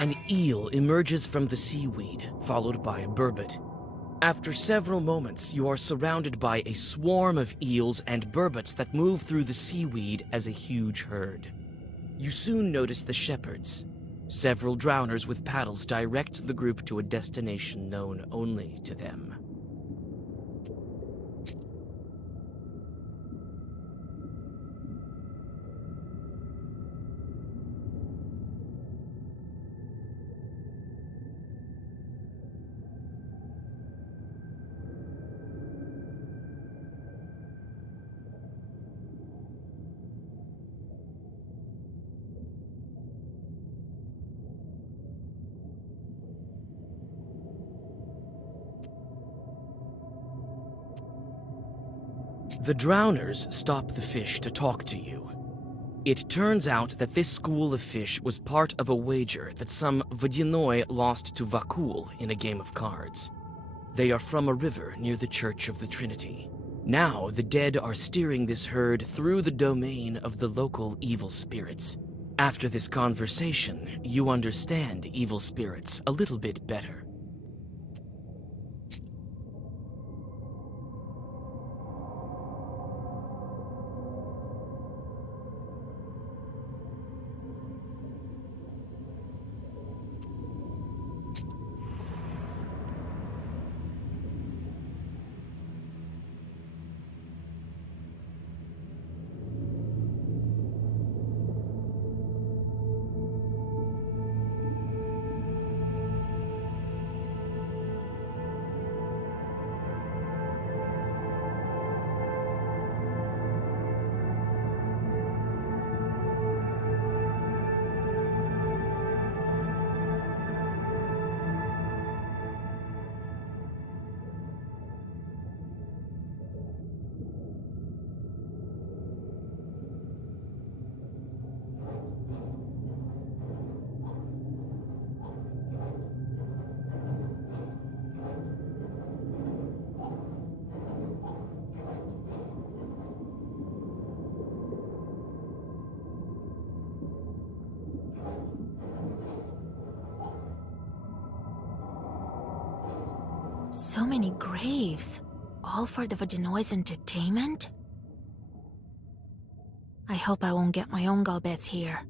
An eel emerges from the seaweed, followed by a burbot. After several moments, you are surrounded by a swarm of eels and burbots that move through the seaweed as a huge herd. You soon notice the shepherds. Several drowners with paddles direct the group to a destination known only to them. The drowners stop the fish to talk to you. It turns out that this school of fish was part of a wager that some Vodyanoi lost to Vakul in a game of cards. They are from a river near the Church of the Trinity. Now the dead are steering this herd through the domain of the local evil spirits. After this conversation, you understand evil spirits a little bit better. So many graves, all for the Vodanoi's entertainment? I hope I won't get my own gallbets here.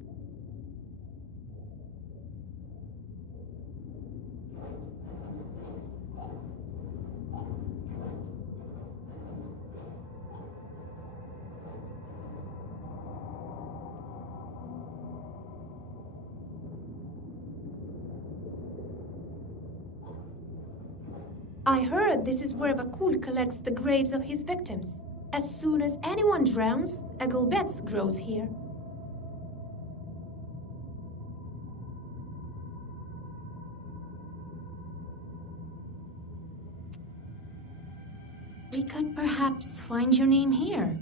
I heard this is where Vakul collects the graves of his victims. As soon as anyone drowns, a gulbets grows here. We could perhaps find your name here.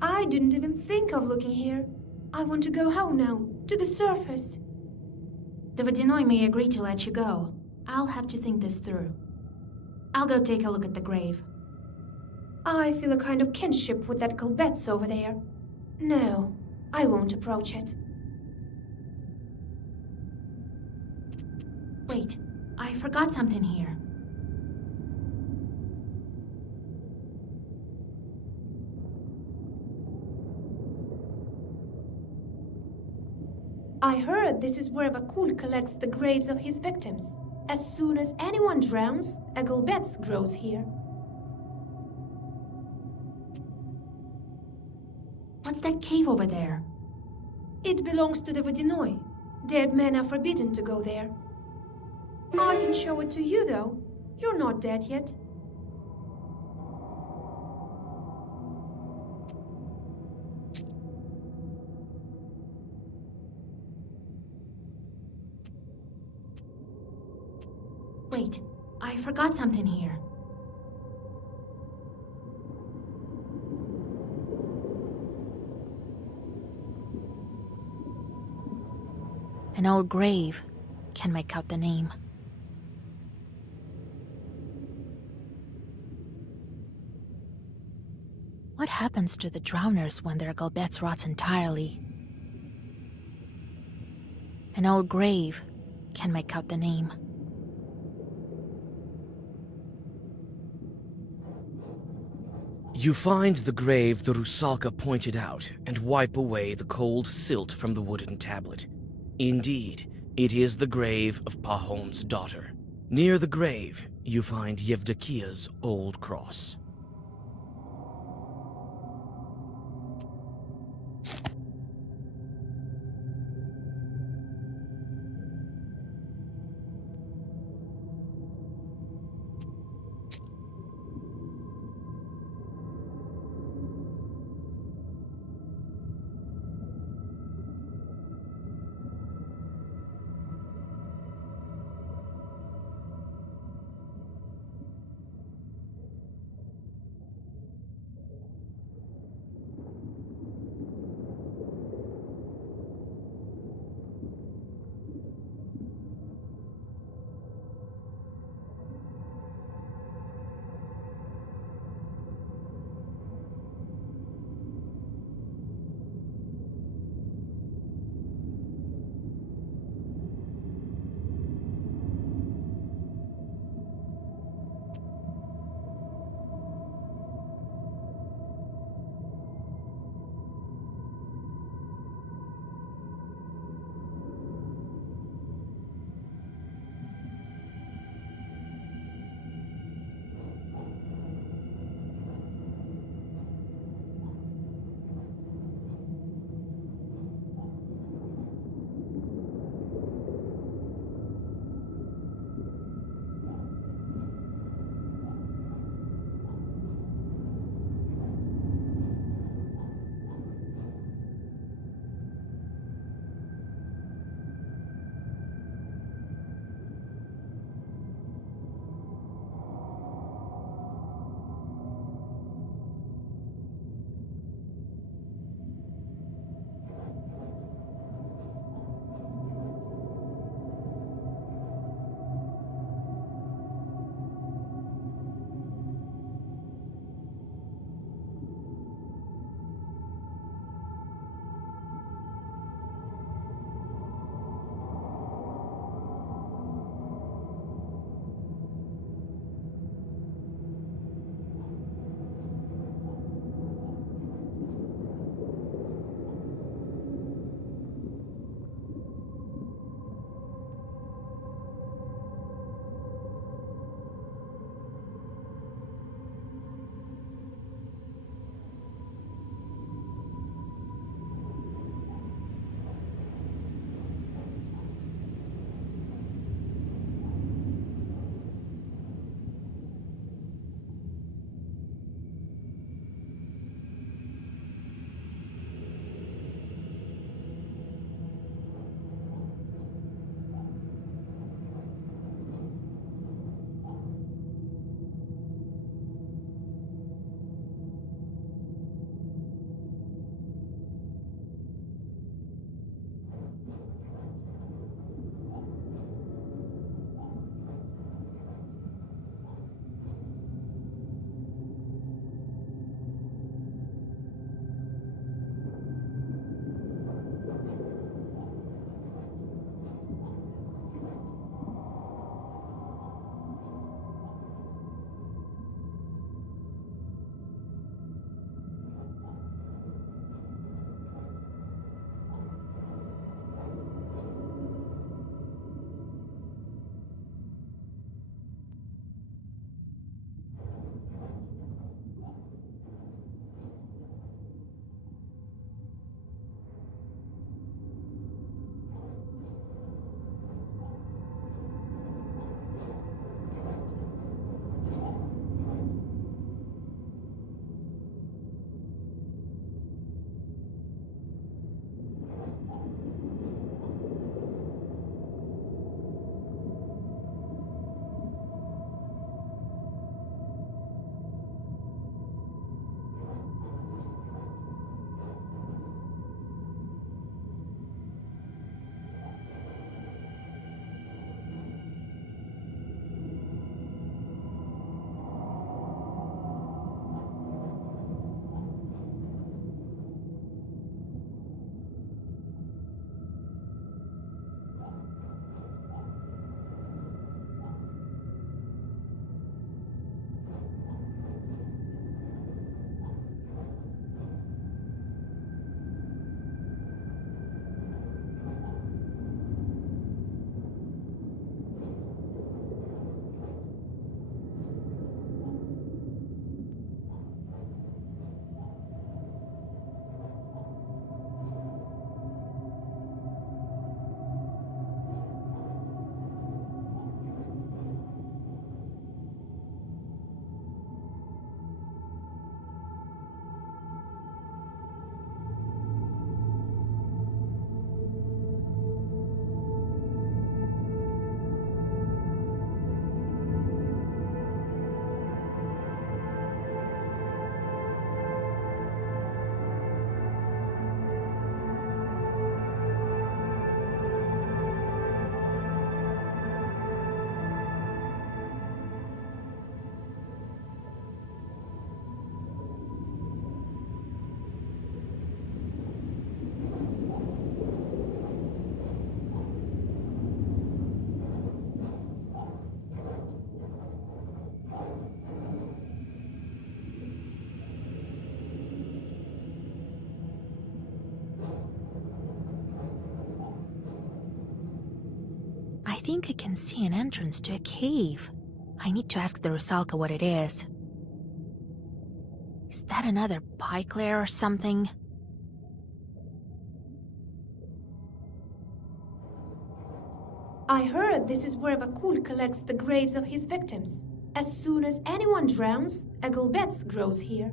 I didn't even think of looking here. I want to go home now, to the surface. The Vodyanoi may agree to let you go. I'll have to think this through. I'll go take a look at the grave. I feel a kind of kinship with that gulbets over there. No, I won't approach it. Wait, I forgot something here. I heard this is where Vakul collects the graves of his victims. As soon as anyone drowns, a gulbets grows here. What's that cave over there? It belongs to the Vodyanoi. Dead men are forbidden to go there. I can show it to you, though. You're not dead yet. Wait, I forgot something here. An old grave. Can make out the name. What happens to the drowners when their gulbets rots entirely? An old grave. Can make out the name. You find the grave the Rusalka pointed out and wipe away the cold silt from the wooden tablet. Indeed, it is the grave of Pahom's daughter. Near the grave, you find Yevdokia's old cross. I think I can see an entrance to a cave. I need to ask the Rusalka what it is. Is that another pike lair or something? I heard this is where Vakul collects the graves of his victims. As soon as anyone drowns, a Gulbets grows here.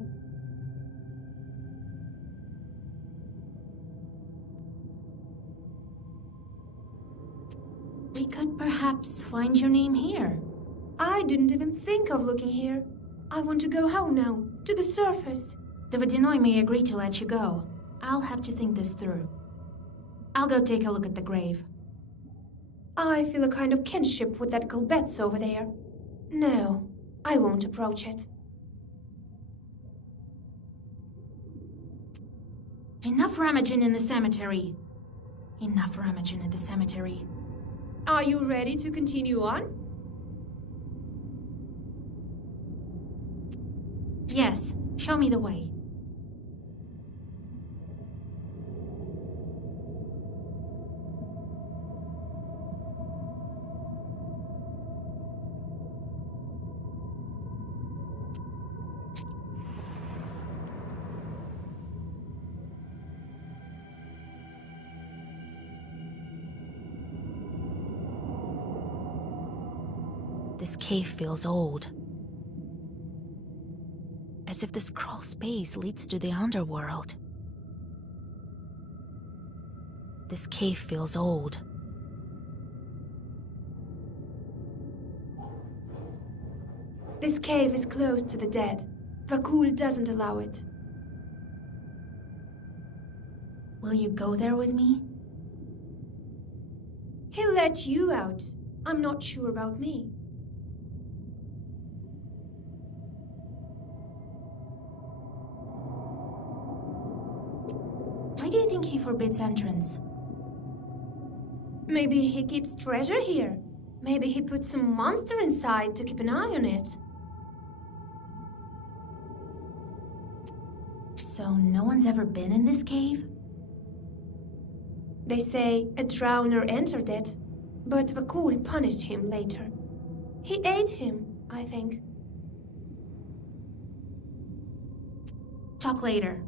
We could perhaps find your name here. I didn't even think of looking here. I want to go home now, to the surface. The Vodinoi may agree to let you go. I'll have to think this through. I'll go take a look at the grave. I feel a kind of kinship with that Gulbets over there. No, I won't approach it. Enough rummaging in the cemetery. Enough rummaging in the cemetery. Are you ready to continue on? Yes, show me the way. This cave feels old. As if this crawl space leads to the underworld. This cave feels old. This cave is closed to the dead. Vakul doesn't allow it. Will you go there with me? He'll let you out. I'm not sure about me. Why do you think he forbids entrance? Maybe he keeps treasure here. Maybe he puts some monster inside to keep an eye on it. So no one's ever been in this cave? They say a drowner entered it, but Vakul punished him later. He ate him, I think. Talk later.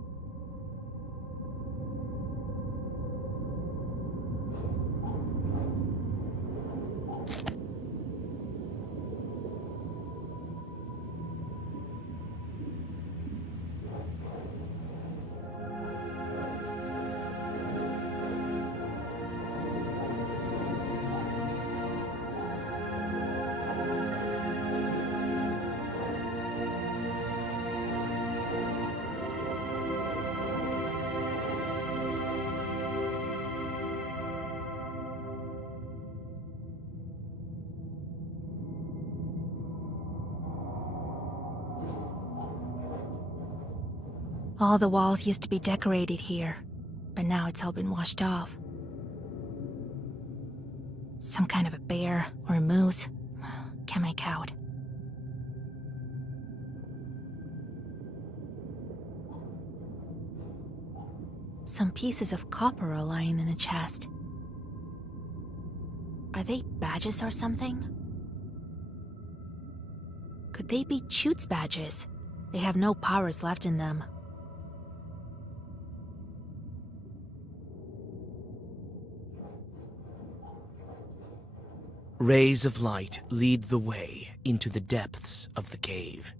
All the walls used to be decorated here, but now it's all been washed off. Some kind of a bear or a moose. Can't make out. Some pieces of copper are lying in a chest. Are they badges or something? Could they be Chut's badges? They have no powers left in them. Rays of light lead the way into the depths of the cave.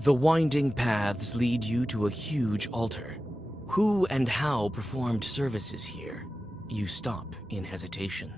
The winding paths lead you to a huge altar. Who and how performed services here? You stop in hesitation.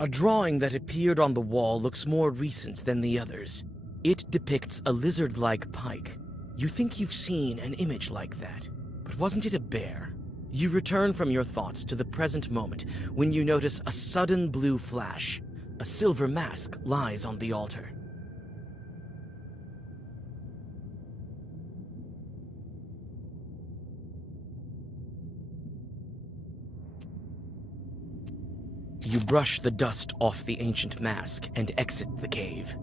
A drawing that appeared on the wall looks more recent than the others. It depicts a lizard-like pike. You think you've seen an image like that, but wasn't it a bear? You return from your thoughts to the present moment when you notice a sudden blue flash. A silver mask lies on the altar. You brush the dust off the ancient mask and exit the cave.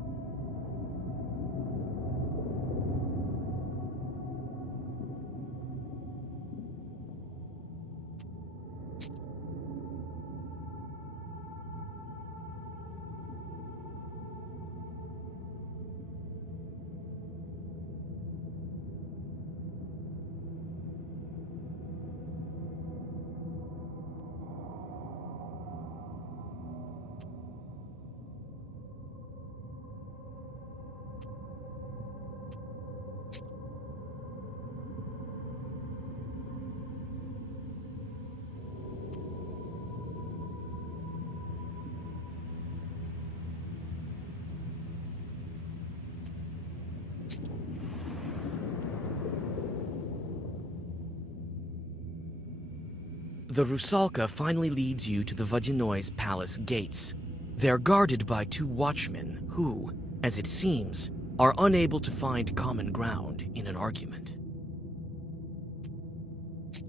The Rusalka finally leads you to the Vodinoi's palace gates. They're guarded by two watchmen who, as it seems, are unable to find common ground in an argument.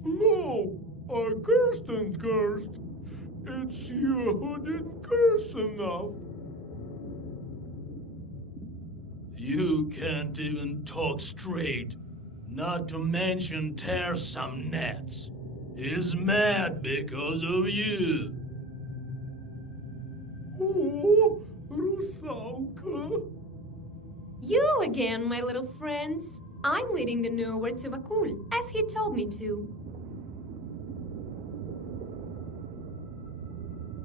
No, I cursed and cursed. It's you who didn't curse enough. You can't even talk straight, not to mention tear some nets. He's mad because of you. Oh, Rusalka. You again, my little friends. I'm leading the nowhere to Vakul, as he told me to.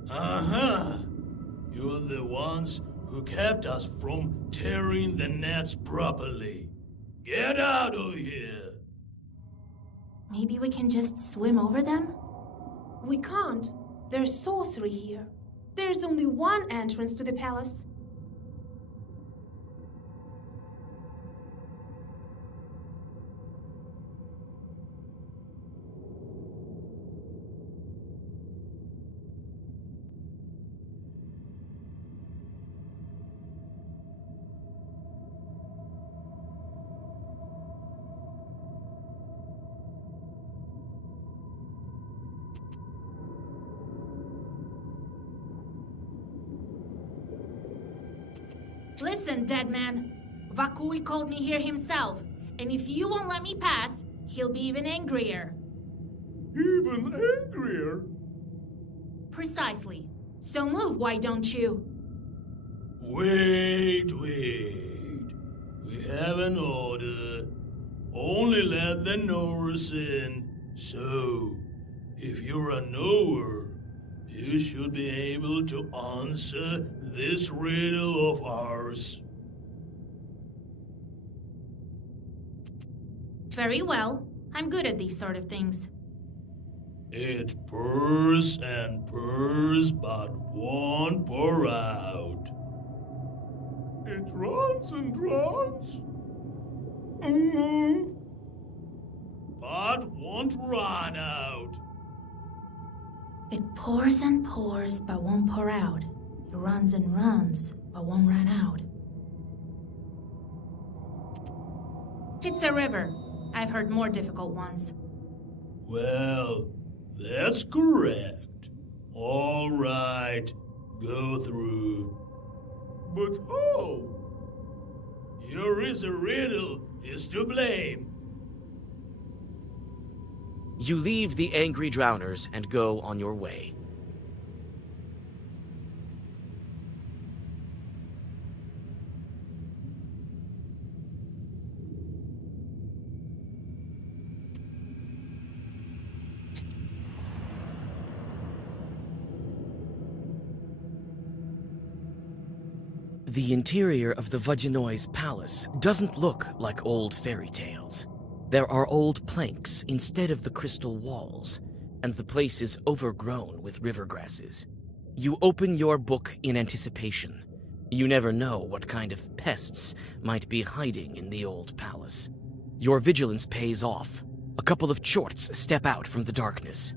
Uh-huh. You're the ones who kept us from tearing the nets properly. Get out of here! Maybe we can just swim over them? We can't. There's sorcery here. There's only one entrance to the palace. Listen, dead man. Vakul called me here himself, and if you won't let me pass, he'll be even angrier. Even angrier? Precisely. So move, why don't you? Wait. We have an order. Only let the knowers in. So, if you're a knower, you should be able to answer this riddle of ours. Very well. I'm good at these sort of things. It purrs and purrs, but won't pour out. It runs and runs. But won't run out. It pours and pours, but won't pour out. It runs and runs, but won't run out. It's a river. I've heard more difficult ones. Well, that's correct. All right, go through. But how? Your riddle is to blame. You leave the angry drowners and go on your way. The interior of the Vodinoi's palace doesn't look like old fairy tales. There are old planks instead of the crystal walls, and the place is overgrown with river grasses. You open your book in anticipation. You never know what kind of pests might be hiding in the old palace. Your vigilance pays off. A couple of chorts step out from the darkness.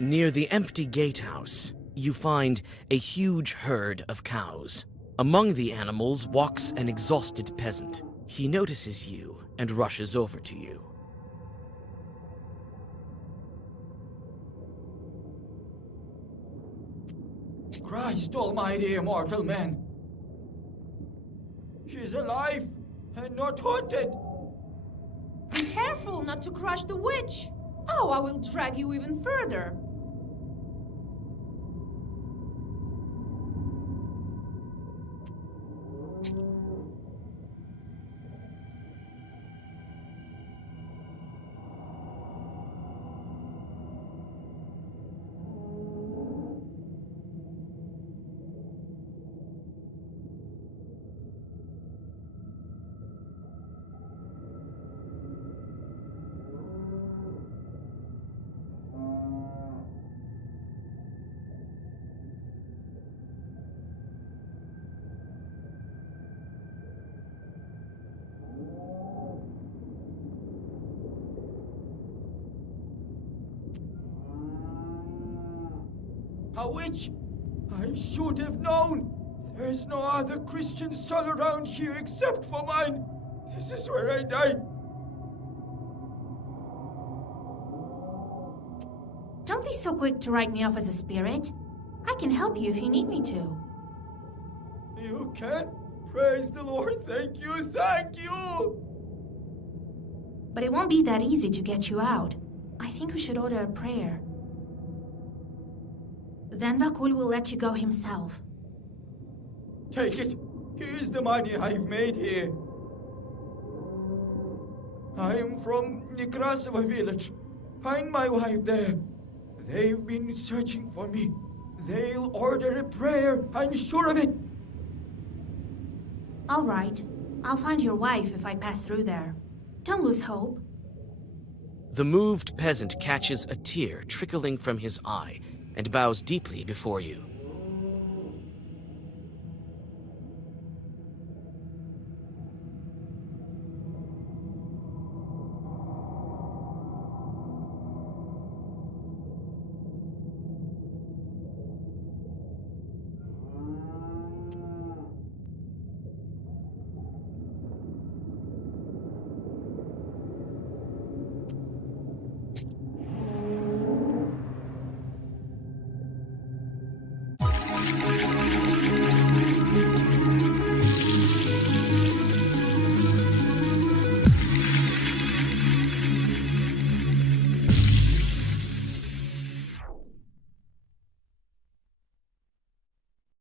Near the empty gatehouse, you find a huge herd of cows. Among the animals walks an exhausted peasant. He notices you and rushes over to you. Christ almighty, immortal man! She's alive and not haunted! Be careful not to crush the witch! Oh, I will drag you even further! A witch! I should have known! There's no other Christian soul around here except for mine! This is where I die! Don't be so quick to write me off as a spirit. I can help you if you need me to. You can? Praise the Lord! Thank you! Thank you! But it won't be that easy to get you out. I think we should order a prayer. Then Vakul will let you go himself. Take it! Here's the money I've made here. I am from Nekrasova village. Find my wife there. They've been searching for me. They'll order a prayer, I'm sure of it. All right. I'll find your wife if I pass through there. Don't lose hope. The moved peasant catches a tear trickling from his eye and bows deeply before you.